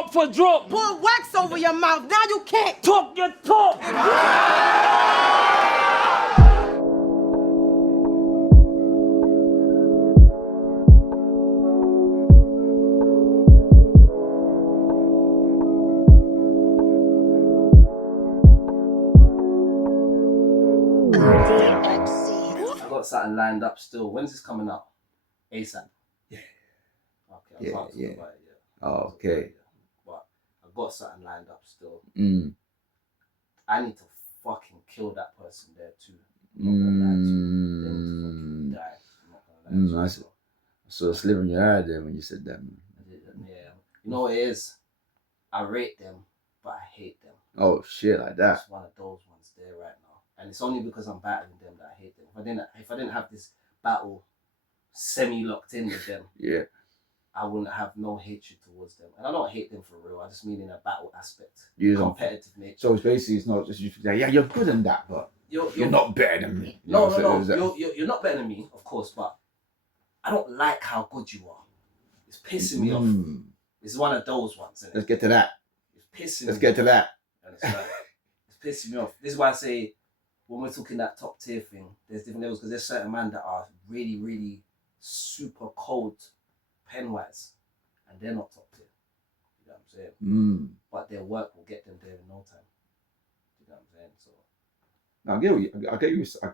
drop for drop. Pour wax over your mouth. Now you can't talk your talk. I got something lined up still. When's this coming out? ASAP. Yeah. Okay. About it, yeah. Oh, okay. But I got something lined up still. Mm. I need to fucking kill that person there too. I saw a sliver in your eye there when you said that. Yeah. You know what it is? I rate them, but I hate them. Oh shit, like that. It's one of those ones there right now. And it's only because I'm battling them that I hate them. If I didn't have this battle semi-locked in with them, yeah, I wouldn't have no hatred towards them. And I don't hate them for real. I just mean in a battle aspect. Competitive nature. So it's basically, it's not just you say, yeah, you're good in that, but you're not better than me. No. You're not better than me, of course, but I don't like how good you are. It's pissing me off. It's one of those ones. Let's get to that. It's pissing Let's get to that. And it's like, it's pissing me off. This is why I say, when we're talking that top tier thing, there's different levels, because there's certain men that are really, really super cold pen-wise, and they're not top tier. You know what I'm saying? But their work will get them there in no time. You know what I'm saying? So now, I get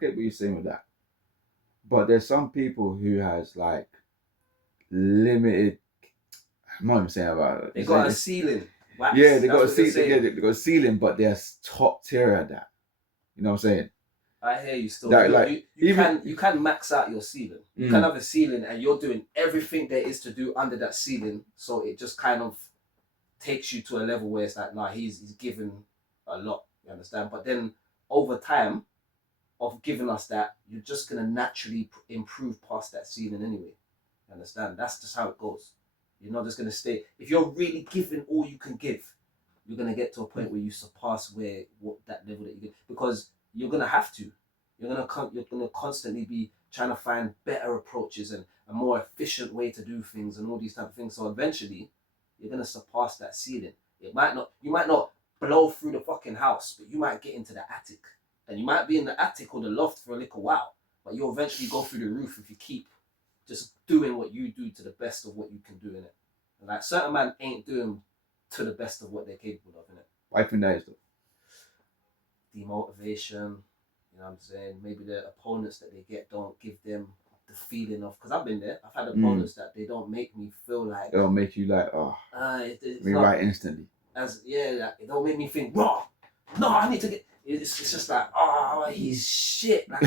what you're saying with that. But there's some people who has like limited. I'm not even saying about it. They got a ceiling. Wax. Yeah, they got a ceiling. Yeah, they got a ceiling, but they're top tier at that. You know what I'm saying? I hear you still. That, you can max out your ceiling. You can have a ceiling and you're doing everything there is to do under that ceiling, so it just kind of takes you to a level where it's like, nah, he's given a lot. You understand? But then over time of giving us that, you're just gonna naturally improve past that ceiling anyway. You understand? That's just how it goes. You're not just gonna stay. If you're really giving all you can give, you're gonna get to a point where you surpass what that level that you get, because you're gonna have to. You're gonna constantly be trying to find better approaches and a more efficient way to do things and all these type of things. So eventually, you're gonna surpass that ceiling. You might not blow through the fucking house, but you might get into the attic, and you might be in the attic or the loft for a little while. But you'll eventually go through the roof if you keep just doing what you do to the best of what you can do in it. And like certain men ain't doing to the best of what they're capable of in it. Why think that is though? Demotivation, you know what I'm saying? Maybe the opponents that they get don't give them the feeling of, because I've been there, I've had opponents that they don't make me feel like, they don't make you like, me right instantly. It don't make me think, raw. No, I need to get. It's just like, oh, he's shit. Like,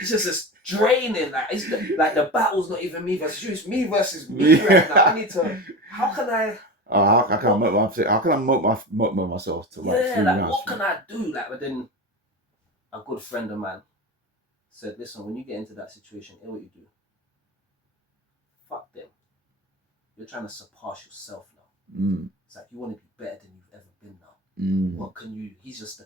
it's just this draining. Like, it's like the battle's not even me versus you. It's me versus me right now. I need to. How can I? How can I motivate myself to like 3 rounds? What can I do? Like, but then a good friend of mine said, listen, when you get into that situation, here's what you do. Fuck them. You're trying to surpass yourself now. It's like, you want to be better than you've ever been now. What can you? He's just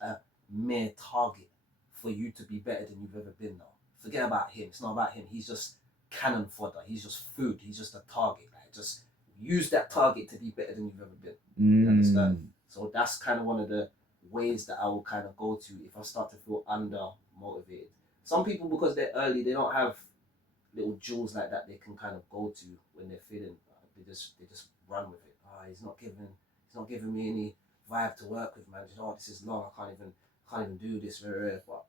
a mere target for you to be better than you've ever been now. Forget about him. It's not about him. He's just cannon fodder. He's just food. He's just a target. Like, just use that target to be better than you've ever been. You understand? So that's kind of one of the ways that I will kind of go to if I start to feel under motivated. Some people, because they're early, they don't have little jewels like that they can kind of go to when they're feeling. They just run with it. He's not giving me any vibe to work with, man. This is long. I can't even do this. But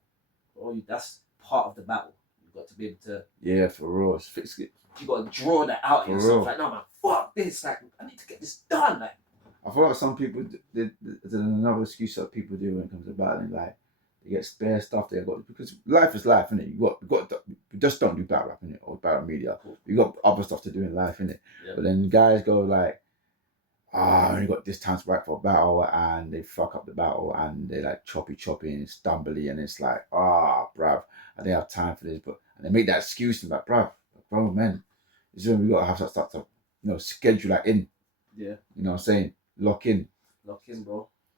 that's part of the battle. You've got to be able to. Yeah, for real. Fix it. You got to draw that out of yourself. Like, no man, fuck this. Like, I need to get this done. Like, I feel like some people, there's another excuse that people do when it comes to battling. Like, they get spare stuff they got, because life is life, innit? You just don't do battle rap, innit? Or battle media. Cool. You got other stuff to do in life, innit? Yeah. But then guys go like, I only got this time to write for a battle, and they fuck up the battle, and they like choppy and stumbly, and it's like, bruv, I don't have time for this, and they make that excuse and like, bro, man, this is when we gotta have to start to, schedule that in. Yeah. You know what I'm saying? Lock in, bro.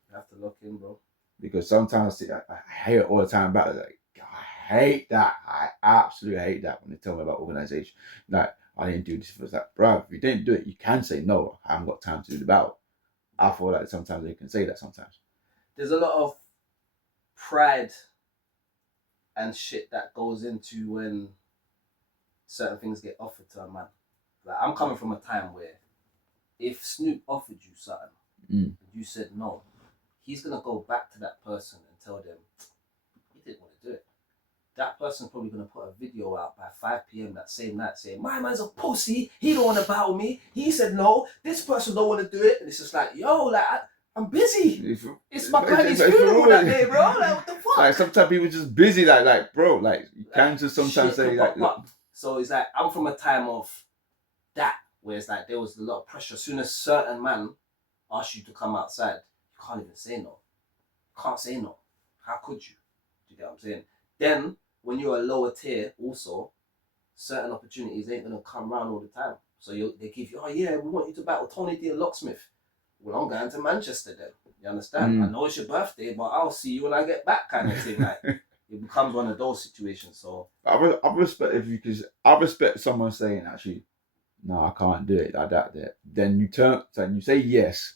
You have to lock in, bro. Because sometimes I hear it all the time about it. Like, I hate that. I absolutely hate that when they tell me about organization. Like, I didn't do this. It's like, bro, if you didn't do it, you can say no. I haven't got time to do the battle. I feel like sometimes they can say that sometimes. There's a lot of pride and shit that goes into when certain things get offered to a man. Like, I'm coming from a time where if Snoop offered you something and you said no, he's gonna go back to that person and tell them he didn't want to do it. That person's probably gonna put a video out by 5 p.m. that same night saying, my man's a pussy, he don't want to battle me, he said no, this person don't want to do it. And it's just like, yo, like, I'm busy. It's my granny's funeral that day, bro. Like, what the fuck? Like, sometimes people just busy, like bro, like, you can just sometimes say, like, so it's like, I'm from a time of that, where it's like, there was a lot of pressure. As soon as certain man asks you to come outside, you can't even say no. You can't say no. How could you? Do you get what I'm saying? Then, when you're a lower tier, also, certain opportunities ain't gonna come around all the time. So they give you, oh yeah, we want you to battle Tony D and Locksmith. Well, I'm going to Manchester then. You understand? I know it's your birthday, but I'll see you when I get back, kind of thing. Like, it becomes one of those situations. So I respect because I respect someone saying, actually, no, I can't do it like that. Then you say yes,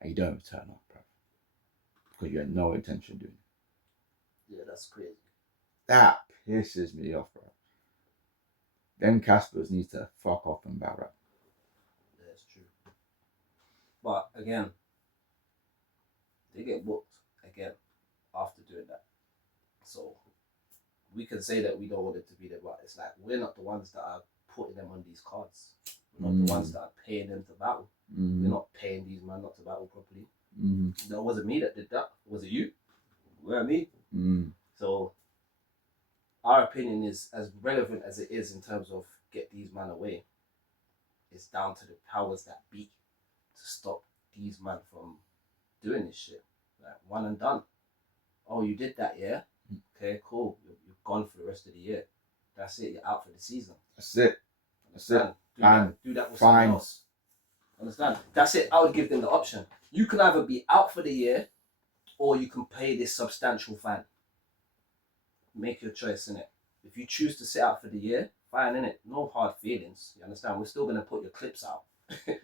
and you don't turn up, bro, because you had no intention of doing it. Yeah, that's crazy. That pisses me off, bro. Them Caspers need to fuck off and Battlerap. Yeah, it's true. But again, they get booked again after doing that. So we can say that we don't want it to be there, but it's like, we're not the ones that are putting them on these cards. We're not the ones that are paying them to battle. We're not paying these men not to battle properly. That wasn't me that did that. Was it you? Were me? So our opinion is as relevant as it is in terms of get these men away. It's down to the powers that be to stop these men from doing this shit. Like, one and done. Oh, you did that, yeah? Okay, cool. You're gone for the rest of the year. That's it. You're out for the season. That's it. Understand? Do that with someone else. Understand? That's it. I would give them the option. You can either be out for the year, or you can pay this substantial fine. Make your choice, innit? If you choose to sit out for the year, fine, innit? No hard feelings. You understand? We're still gonna put your clips out.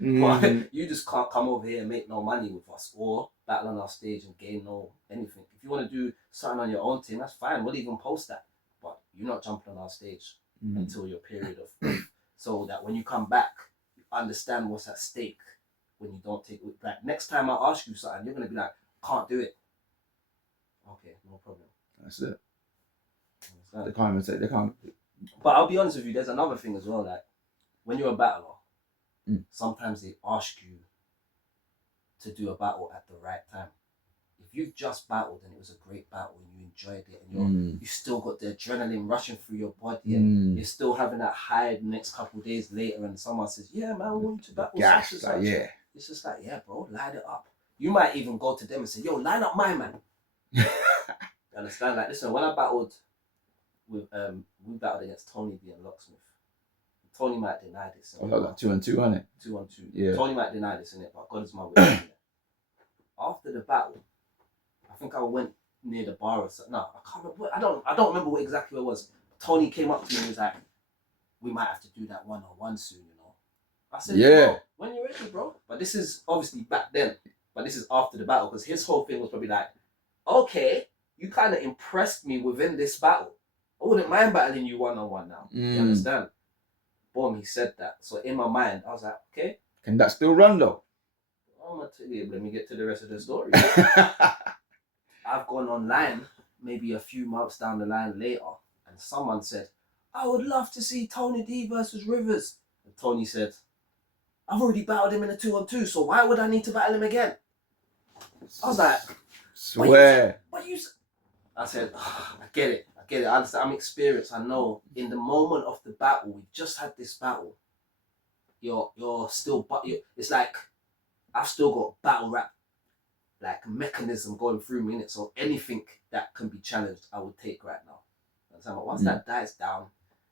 But you just can't come over here and make no money with us, or battle on our stage and gain no anything. If you want to do something on your own team, that's fine. We'll even post that. But you're not jumping on our stage until your period of so that when you come back, you understand what's at stake when you don't take it. Like, next time I ask you something, you're gonna be like, can't do it. Okay, no problem. That's it. They can't even say they can't. But I'll be honest with you, there's another thing as well. Like, when you're a battler, sometimes they ask you to do a battle at the right time. If you've just battled and it was a great battle and you enjoyed it, and you still got the adrenaline rushing through your body, and you're still having that high the next couple of days later, and someone says, yeah man, we want you to battle such and such. Yeah. It's just like, yeah bro, line it up. You might even go to them and say, yo, line up my man. You understand? Like, listen, when I battled with we battled against Tony D and Locksmith. Tony might deny this. Oh, like 2-on-2, wasn't it? 2-on-2. Yeah. Tony might deny this, innit? But God is my witness. After the battle, I think I went near the bar or something. No, I can't remember. I don't remember what exactly it was. Tony came up to me and was like, "We might have to do that one-on-one soon, you know." I said, "Yeah, bro, when you're ready, bro." But this is obviously back then. But this is after the battle, because his whole thing was probably like, "Okay, you kind of impressed me within this battle. I wouldn't mind battling you one-on-one now." You understand? Boom, he said that. So in my mind, I was like, okay. Can that still run though? I'm gonna tell you, let me get to the rest of the story. I've gone online maybe a few months down the line later, and someone said, I would love to see Tony D versus Rivers. And Tony said, I've already battled him in a 2-on-2, so why would I need to battle him again? I was like, swear. I said, oh, I get it. I understand. I'm experienced. I know in the moment of the battle, we just had this battle. You're still, but it's like I've still got battle rap like mechanism going through me in it. So anything that can be challenged, I would take right now. But once that dies down,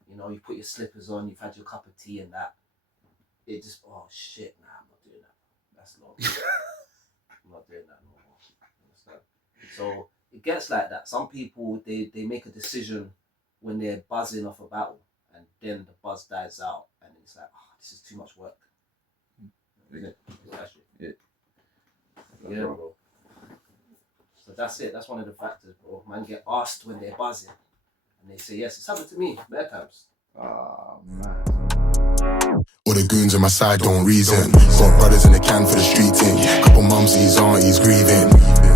you know, you put your slippers on, you've had your cup of tea and that. It just, oh shit, nah, I'm not doing that. That's long. I'm not doing that no more. Understand? So it gets like that. Some people they make a decision when they're buzzing off a battle and then the buzz dies out and it's like, oh, this is too much work. Yeah. Yeah, bro. So that's it. That's one of the factors, bro. Man get asked when they're buzzing and they say yes. It's happened to me many times. Oh, man. All the goons on my side don't reason. Got brothers in the can for the street thing. Couple mumsies, aunties grieving.